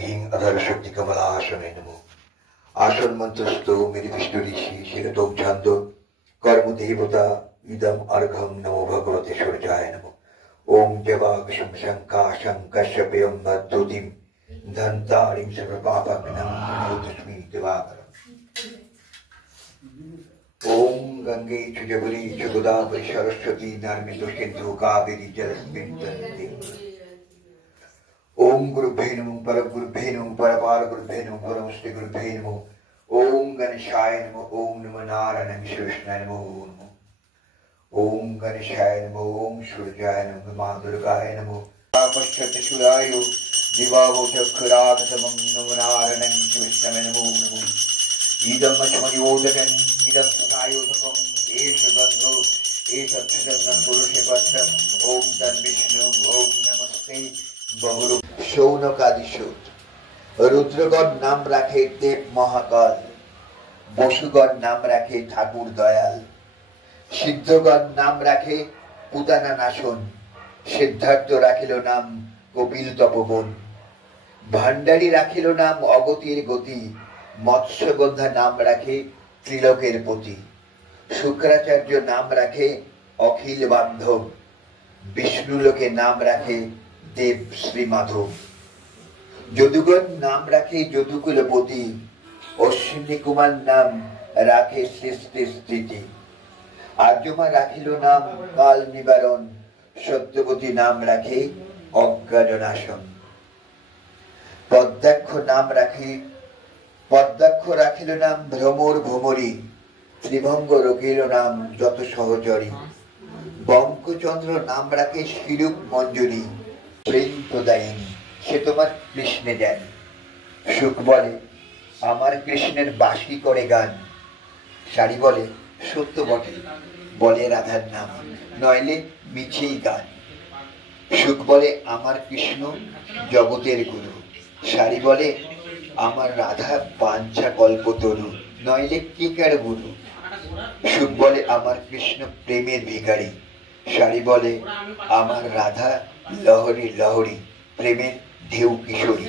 হিং আধার শক্তি কমলাসনে নমো। আসন মন্ত্রস্থ মেরি বিষ্ণু ঋষি শিরতোম ছন্দ কর্ম দেবতা ইদম অর্ঘম নমো ভগবতে সূর্যায় নমো। ওম জবাগশম শঙ্কাশং কশ্যপেয়ম মদ্যুতিম ধন্তারিং সর্বপাপঘ্নং নমোতুস্মি দিবাকরম। ওম গঙ্গে চ যমুনে চ গোদাবরী সরস্বতী নর্মদে সিন্ধু কাবেরী জলেস্মিন সন্নিধিং। ओम गुरुभ्ये नमः परमगुरुभ्ये नमः परपारगुरुभ्ये नमः परमश्री गुरुभ्ये नमः। ओम गणेशाय नमः। ओम नमो नारायणाय विष्णुवे नमः। ओम गणेशाय नमः। ओम सूर्याय नमः। मां दुर्गाय नमः। पश्यति सूर्याय दिवाहो चक्षुरागतमं नमो नारायणाय विष्णुवे नमः। इदं मच्मयोदनं इदं स्नायोदकं एष गन्धो एष अक्षरं पुरुषे पत्रं। ओम तद्विष्णु। ओम नमस्ते बहुरूप। সৌনকাদিসূত রুদ্রগণ নাম রাখে দেব মহাকাল, বসুগণ নাম রাখে ঠাকুর দয়াল, সিদ্ধগণ নাম রাখে পুতানা নাশন, সিদ্ধার্থ রাখিল নাম কপিল তপবন, ভান্ডারী রাখিল নাম অগতির গতি, মৎস্যগন্ধা নাম রাখে ত্রিলোকের পতি, শুক্রাচার্য নাম রাখে অখিল বান্ধব, বিষ্ণুলোকে নাম রাখে দেব শ্রী মাধব, যদুগণ নাম রাখে যদুকুলপতি, অশ্বিনী কুমার নাম রাখে সৃষ্টি স্থিতি, আর্যমা রাখিল নাম কাল নিবারণ, সত্যবতী নাম রাখে অজ্ঞাননাশন, পদ্মাক্ষ রাখিল নাম ভ্রমর ভ্রমরী, ত্রিভঙ্গ রখিল নাম যত সহচরী, বঙ্কচন্দ্র নাম রাখে শিরূপ মঞ্জুরি, প্রেম প্রদায়িনী সে তোমার কৃষ্ণে জানি। সুখ বলে আমার কৃষ্ণের বাঁশি করে গান, শাড়ি বলে সত্য বটে বলে রাধার নাম, নইলে মিছেই গান। সুখ বলে আমার কৃষ্ণ জগতের গুরু, শাড়ি বলে আমার রাধা বাঞ্ছা কল্পতরু, নইলে কেকার গুরু। সুখ বলে আমার কৃষ্ণ প্রেমের ভিখারি, শাড়ি বলে আমার রাধা লহরী লহরী প্রেমের ঢেউ কিশোরী।